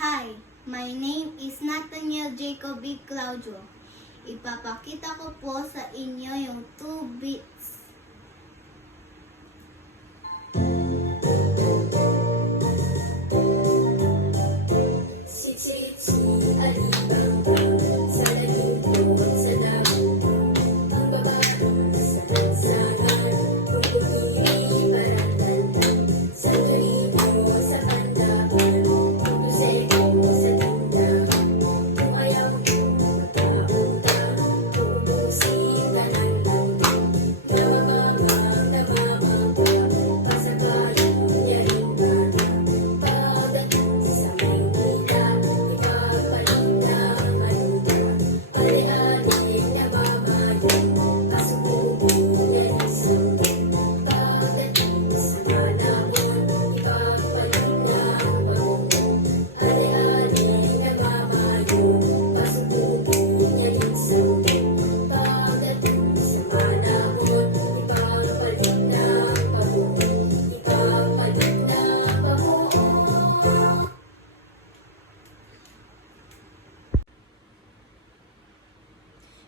Hi, my name is Nathaniel Jacoby Claudio. Ipapakita ko po sa inyo yung 2 beats.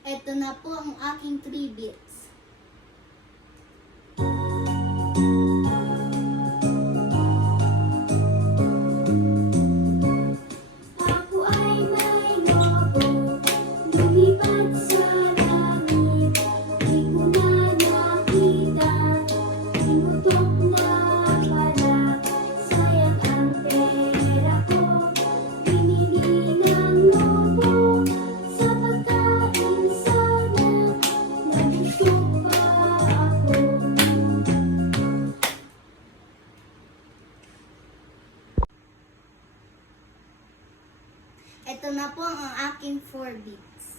Ito na po ang aking 3 beats. Ako ay may ngobo, lumipad sa langit. Di ko na nakita, tinutok na pala. Sayang ang pera ko, binili ng ngobo. Sa pagkain sana, nabusog pa ako. Ito na po ang aking 4 beats.